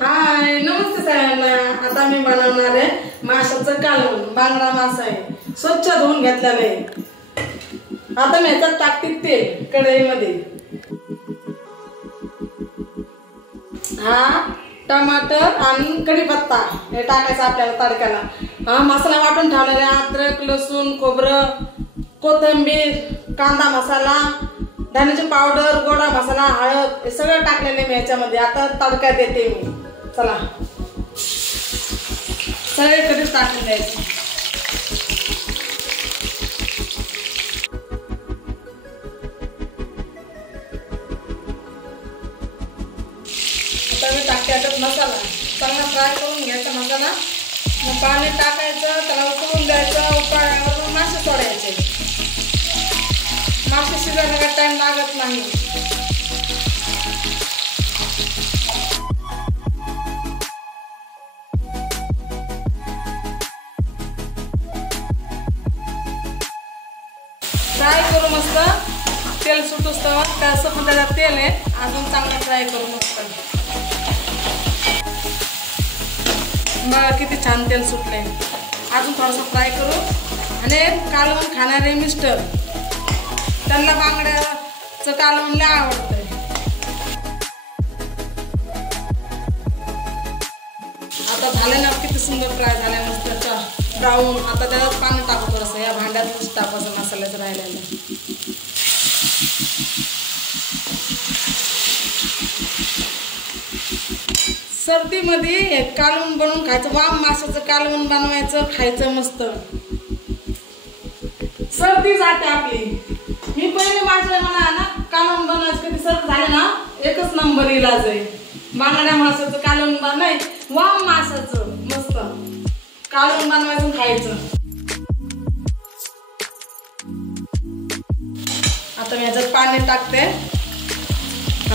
हाय नमस्ते सगळ्यांना। आता मी बनवणार आहे माशाचं कालवण। बांगडा मासा आहे, स्वच्छ धुवून घेतलेला आहे। आता मी याच्यात टाकते तेल कढईमध्ये। हा टमाटर आणि कढीपत्ता हे टाकायचं आपल्याला तडक्याला। हा मसाला वाटून ठेवलेला आहे, अद्रक लसूण खोबरं कोथिंबीर कांदा मसाला धण्याची पावडर गोडा मसाला हळद हे सगळं टाकलेलं आहे मी याच्यामध्ये। आता तडका देते मी। चला सगळे कधीच टाकून द्यायचं। आता मी टाकते याच्यात मसाला, चांगला फ्राय करून घ्यायचा मसाला। मग पाणी टाकायचं, त्याला उकळून द्यायचं। उकळल्यावर मासे सोडायचे। मासे शिजायला काही टाइम लागत नाही। फ्राय करू मस्त, तेल सुटूस तर कसं पण त्याच्यात तेल आहे, अजून चांगलं फ्राय करू मस्त। बघा किती छान तेल सुटले। अजून थोडंसं फ्राय करू। आणि कालवण खाणारे मिस्टर त्यांना बांगड्याचं कालवण लय आवडतंय। आता झाले ना, किती सुंदर फ्राय झाले मस्त ब्राऊन। आता त्याच्यात पाणी टाकू थोडंसं, या भांड्यात टाकायचं मसाल्याचं राहिलेलं। सर्दीमध्ये कालवण बनवून खायचं, वाम माशाचं कालवण बनवायचं, खायचं मस्त। सर्दी जाते आपली। मी पहिले माझ्या मला ना कालवण बनवायचं, कधी सर्दी झाले ना एकच नंबर इलाज आहे बांगड्या माशाचं कालवण बनवाय, वाम माशाचं मस्त कालवण बनवायचं खायचं। आता मी याच्यात पाणी टाकते।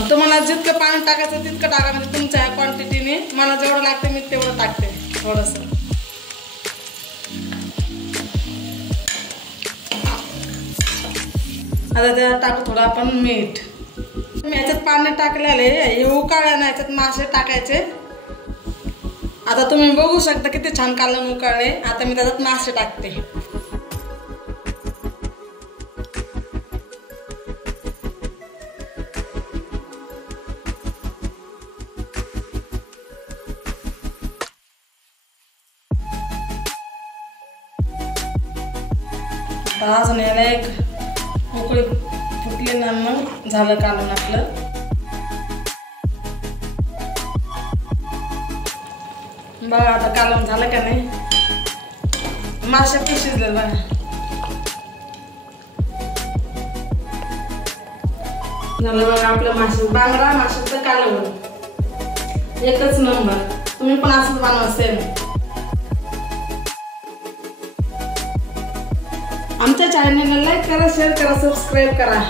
तुम्हाला जितकं पाणी टाकायचं तितकं टाका, म्हणजे तुमच्या क्वांटिटीने। मला जेवढं लागतं मी तेवढं टाकते थोडंसं। आता त्याला टाकू थोडं आपण मीठ। मी याच्यात पाणी टाकलेलं आहे, हे उकाळलं ना याच्यात मासे टाकायचे। आता तुम्ही बघू शकता किती छान कालवण उकाळले। आता मी त्याच्यात मासे टाकते। अजून याला एक उकळी फुटली ना मग झालं कालवण आपलं। बघा आता कालवण झालं का नाही, मासे पण शिजले बघा। झालं बघा आपलं मासे बांगडा माशाचं कालवण एकच नंबर। तुम्ही पण असंच बनवा सेम। आमच्या चॅनलला लाईक करा, शेअर करा, सबस्क्राईब करा।